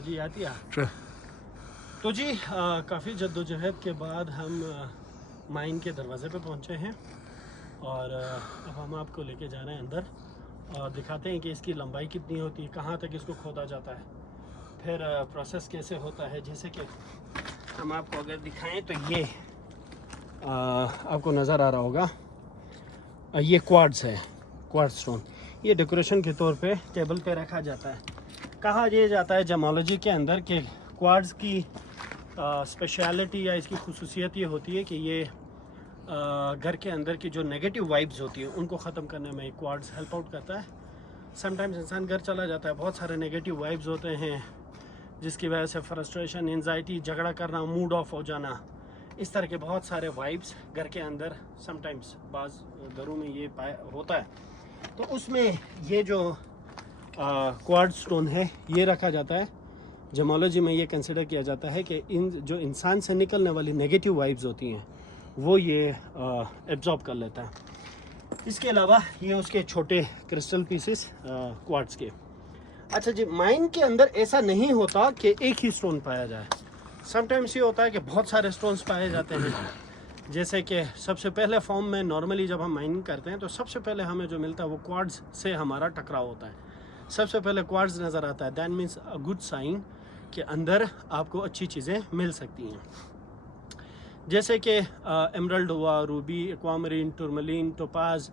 जी आती है। तो जी काफ़ी जद्दोजहद के बाद हम माइन के दरवाज़े पे पहुंचे हैं और अब हम आपको लेके जा रहे हैं अंदर और दिखाते हैं कि इसकी लंबाई कितनी होती है, कहाँ तक इसको खोदा जाता है, फिर प्रोसेस कैसे होता है। जैसे कि हम आपको अगर दिखाएं तो ये आपको नज़र आ रहा होगा, ये क्वार्ट्ज है, क्वार्ट्ज स्टोन। ये डेकोरेशन के तौर पे टेबल पे रखा जाता है। कहा यह जाता है जमोलॉजी के अंदर कि क्वार्ट्ज की स्पेशलिटी या इसकी खुसूसियत ये होती है कि ये घर के अंदर की जो नेगेटिव वाइब्स होती हैं उनको ख़त्म करने में क्वार्ट्ज हेल्प आउट करता है। समटाइम्स इंसान घर चला जाता है, बहुत सारे नेगेटिव वाइब्स होते हैं जिसकी वजह से फ्रस्ट्रेशन, एंजाइटी, झगड़ा करना, मूड ऑफ हो जाना, इस तरह के बहुत सारे वाइब्स घर के अंदर समटाइम्स बाज़ घरों में ये होता है। तो उसमें ये जो क्वार्ट्ज स्टोन है ये रखा जाता है। जमोलॉजी में ये कंसिडर किया जाता है कि इन जो इंसान से निकलने वाली नेगेटिव वाइब्स होती हैं वो ये एब्जॉर्ब कर लेता है। इसके अलावा ये उसके छोटे क्रिस्टल पीसेस क्वार्ट्ज के। अच्छा जी, माइन के अंदर ऐसा नहीं होता कि एक ही स्टोन पाया जाए। समटाइम्स ये होता है कि बहुत सारे स्टोन्स पाए जाते हैं। जैसे कि सबसे पहले फॉर्म में नॉर्मली जब हम माइनिंग करते हैं तो सबसे पहले हमें जो मिलता है वो क्वार्ट्ज से हमारा टकराव होता है। सबसे पहले क्वार्ट्ज नज़र आता है, that means a good sign के अंदर आपको अच्छी चीज़ें मिल सकती हैं। जैसे कि एमरल्ड हुआ, रूबी, एक्वामरीन, टूरमलीन, टोपाज,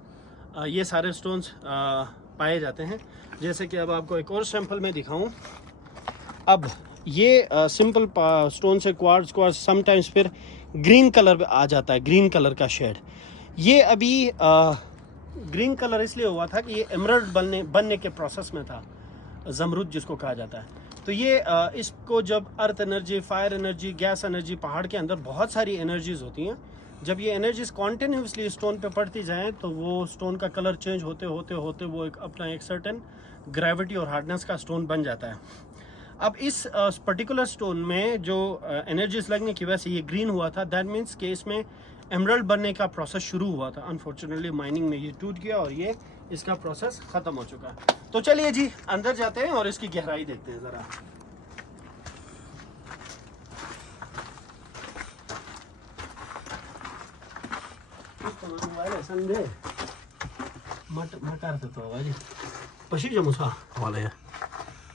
ये सारे स्टोन्स पाए जाते हैं। जैसे कि अब आपको एक और सैंपल में दिखाऊं। अब ये सिंपल स्टोन से क्वार्ट्ज समटाइम्स फिर ग्रीन कलर पे आ जाता है, ग्रीन कलर का शेड। ये अभी ग्रीन कलर इसलिए हुआ था कि ये एमरल्ड बनने के प्रोसेस में था, जमरुद जिसको कहा जाता है। तो ये इसको जब earth energy, fire energy, gas energy, पहाड़ के अंदर बहुत सारी एनर्जीज होती हैं, जब ये एनर्जीज कॉन्टिन्यूसली स्टोन पे पड़ती जाएं तो वो स्टोन का कलर चेंज होते होते होते वो अपना एक सर्टेन ग्रेविटी और हार्डनेस का स्टोन बन जाता है। अब इस पर्टिकुलर स्टोन में जो एनर्जीज लगने की वजह से ये ग्रीन हुआ था, दैट मीन्स कि इसमें एमरल्ड बनने का प्रोसेस शुरू हुआ था। अनफॉर्चुनेटली माइनिंग में ये टूट गया और ये इसका प्रोसेस ख़त्म हो चुका है। तो चलिए जी अंदर जाते हैं और इसकी गहराई देखते हैं ज़रा।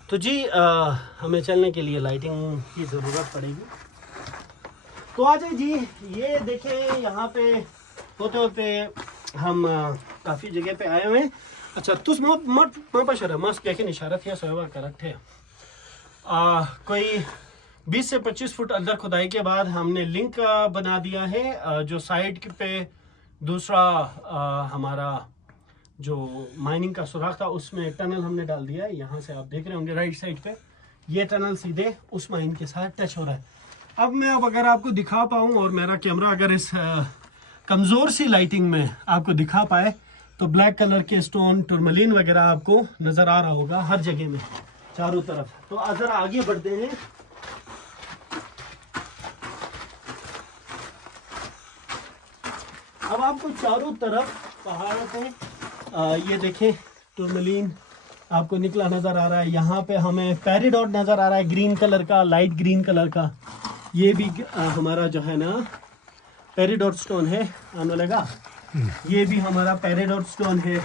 तो जी हमें चलने के लिए लाइटिंग की ज़रूरत पड़ेगी। तो आ जाए जी, ये देखें यहाँ पे होते होते हम काफ़ी जगह पे आए हुए हैं। अच्छा तुस मस्त देखें इशारा थे सोवा करेक्ट है। कोई 20 से 25 फुट अंदर खुदाई के बाद हमने लिंक बना दिया है। जो साइड पे दूसरा हमारा जो माइनिंग का सुराख था उसमें टनल हमने डाल दिया है। यहाँ से आप देख रहे होंगे राइट साइड पे ये टनल सीधे उस माइन के साथ टच हो रहा है। अब अगर आपको दिखा पाऊँ और मेरा कैमरा अगर इस कमज़ोर सी लाइटिंग में आपको दिखा पाए तो ब्लैक कलर के स्टोन, टूरमलीन वगैरह आपको नज़र आ रहा होगा हर जगह में चारों तरफ। तो ज़रा आगे बढ़ते हैं। अब आपको चारों तरफ पहाड़ों पे ये देखें टूरमलीन आपको निकला नज़र आ रहा है। यहाँ पे हमें पेरिडोट नज़र आ रहा है ग्रीन कलर का, लाइट ग्रीन कलर का। ये भी हमारा जो है ना पेरिडोट स्टोन है, आने लगा। ये भी हमारा पेरिडोट स्टोन है,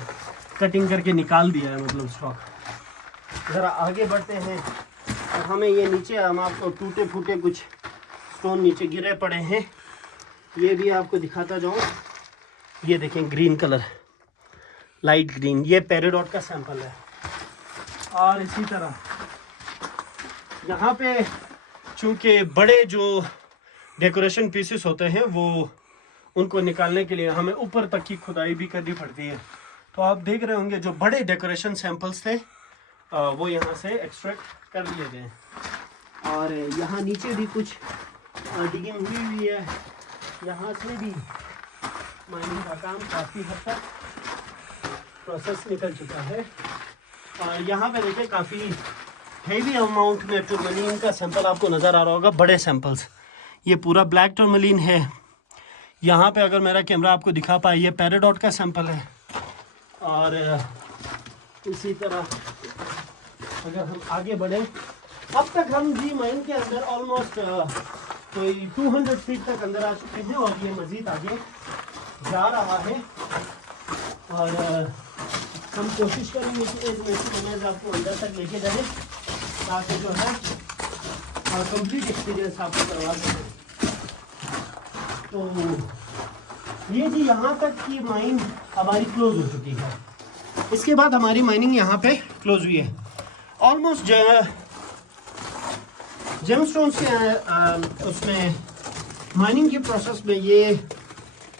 कटिंग करके निकाल दिया है मतलब स्टॉक। ज़रा आगे बढ़ते हैं और हमें ये नीचे हम आपको टूटे फूटे कुछ स्टोन नीचे गिरे पड़े हैं, ये भी आपको दिखाता जाऊँ। ये देखें ग्रीन कलर, लाइट ग्रीन, ये पेरिडोट का सैंपल है। और इसी तरह यहाँ पे चूँकि बड़े जो डेकोरेशन पीसेस होते हैं वो उनको निकालने के लिए हमें ऊपर तक की खुदाई भी करनी पड़ती है। तो आप देख रहे होंगे जो बड़े डेकोरेशन सैंपल्स थे वो यहाँ से एक्सट्रैक्ट कर लिए गए। और यहाँ नीचे भी कुछ डिगिंग हुई है, यहाँ से भी माइनिंग का काम काफ़ी हद तक प्रोसेस निकल चुका है। और यहाँ पे देखिए काफ़ी हेवी अमाउंट में टूरमलीन का सैंपल आपको नज़र आ रहा होगा, बड़े सैंपल्स। ये पूरा ब्लैक टूरमलीन है। यहाँ पे अगर मेरा कैमरा आपको दिखा पाए ये पेरिडोट का सैंपल है। और इसी तरह अगर हम आगे बढ़ें अब तक हम जी माइन के अंदर ऑलमोस्ट कोई 200 फीट तक अंदर आ चुके हैं और ये मज़ीद आगे जा रहा है। और हम कोशिश करेंगे कि इस मैसेज आपको अंदर तक लेके जाए ताकि जो है कंप्लीट एक्सपीरियंस आपको करवा सकें। तो ये जी यहाँ तक की माइन हमारी क्लोज हो चुकी है। इसके बाद हमारी माइनिंग यहाँ पे क्लोज हुई है। ऑलमोस्ट जेमस्टोन्स के उसमें माइनिंग के प्रोसेस में ये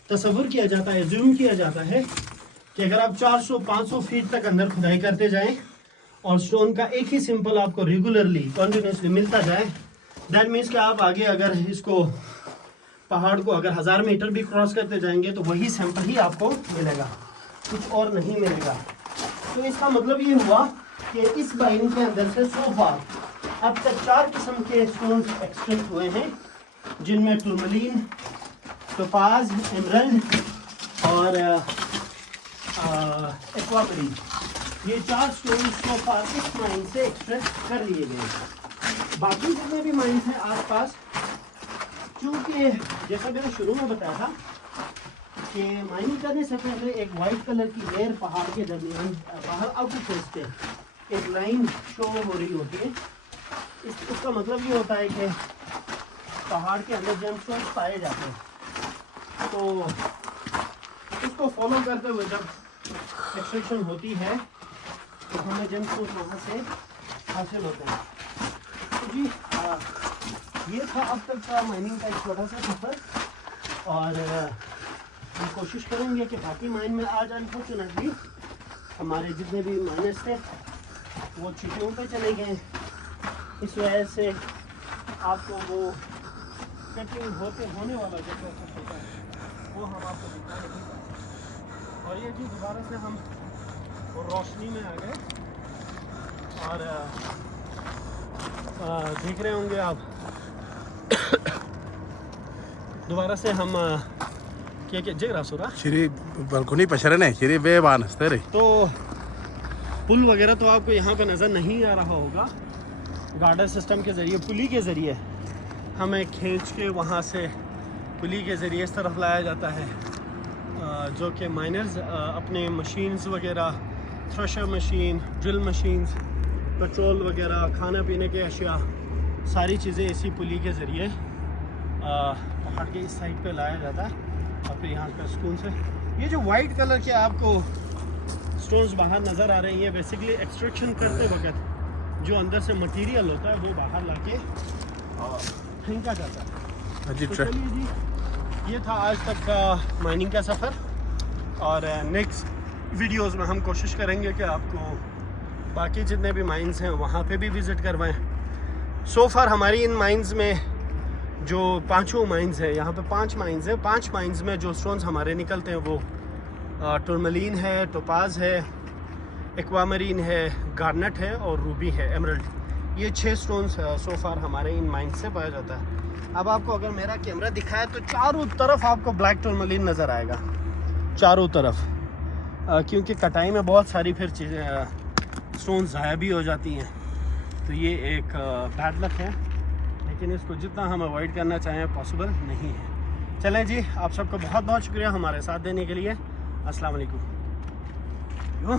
तस्वुर किया जाता है, ज़ूम किया जाता है कि अगर आप 400-500 फीट तक अंदर खुदाई करते जाएं और स्टोन का एक ही सिंपल आपको रेगुलरली कंटिन्यूसली मिलता जाए, दैट मीन्स कि आप आगे अगर इसको पहाड़ को अगर 1000 मीटर भी क्रॉस करते जाएंगे तो वही सैंपल ही आपको मिलेगा, कुछ और नहीं मिलेगा। तो इसका मतलब ये हुआ कि इस माइन के अंदर से सोफा अब तक 4 किस्म के स्टोन्स एक्सट्रैक्ट हुए हैं, जिनमें टूरमलीन, टोपाज, एमरल्ड और एक्वामरीन, ये 4 स्टोन सोफा इस माइन से एक्सट्रैक्ट कर लिए गए। बाकी जितने भी माइंस हैं आसपास, क्योंकि जैसा मैंने शुरू में बताया था कि माइनिंग करने से पहले एक वाइट कलर की लेयर पहाड़ के दरमियान बाहर आउटर फेस पे एक लाइन शो हो रही होती है। उसका मतलब ये होता है कि पहाड़ के अंदर जेमस्टोन्स पाए जाते हैं। तो इसको फॉलो करते हुए जब एक्सट्रैक्शन होती है तो हमें जेमस्टोन्स वहाँ से हासिल होते हैं। तो जी ये था अब तक का माइनिंग का एक छोटा सा सफ़र, और हम कोशिश करेंगे कि बाकी माइन में आज अनफॉर्चुनेटली हमारे जितने भी माइनर्स थे वो छुट्टियों पे चले गए। इस वजह से आपको वो कटिंग होने वाला जो प्रोसेस होता है वो हम आपको दिखा नहीं पाए। और ये जी दोबारा से हम रोशनी में आ गए और देख रहे होंगे आप दोबारा से हम क्या जगह सुरा श्री बल्कनी पशरने श्री बेबान हस्ते। तो पुल वगैरह तो आपको यहाँ पे नज़र नहीं आ रहा होगा। गार्डर सिस्टम के ज़रिए, पुली के ज़रिए हमें खींच के वहाँ से पुली के ज़रिए इस तरफ लाया जाता है, जो कि माइनर्स अपने मशीन्स वगैरह, thresher machine, drill machines, petrol वगैरह, खाना पीने के अशिया, सारी चीज़ें इसी पुली के ज़रिए पहाड़ के इस साइड पे लाया जाता है। और फिर यहाँ का सुकून से ये जो वाइट कलर के आपको स्टोन्स बाहर नज़र आ रही हैं, बेसिकली एक्सट्रैक्शन करते वक्त जो अंदर से मटेरियल होता है वो बाहर लाके फेंका जाता है। तो चलिए जी, ये था आज तक का माइनिंग का सफ़र, और नेक्स्ट वीडियोस में हम कोशिश करेंगे कि आपको बाकी जितने भी माइंस हैं वहाँ पे भी विज़िट करवाएं। सो फार हमारी इन माइंस में जो 5 माइंस है, यहाँ पे 5 माइंस है, 5 माइंस में जो स्टोन्स हमारे निकलते हैं वो टूरमलीन है, टोपाज है, एक्वामरीन है, गार्नेट है और रूबी है, एमरल्ड। ये 6 स्टोन्स सो फार हमारे इन माइंस से पाया जाता है। अब आपको अगर मेरा कैमरा दिखाए तो चारों तरफ आपको ब्लैक टूरमलीन नज़र आएगा, चारों तरफ, क्योंकि कटाई में बहुत सारी फिर चीज़ें स्टोन्स ज़ाया भी हो जाती हैं। तो ये एक बैड लक है, लेकिन इसको जितना हम अवॉइड करना चाहें पॉसिबल नहीं है। चलें जी, आप सबको बहुत बहुत शुक्रिया हमारे साथ देने के लिए। अस्सलाम वालेकुम।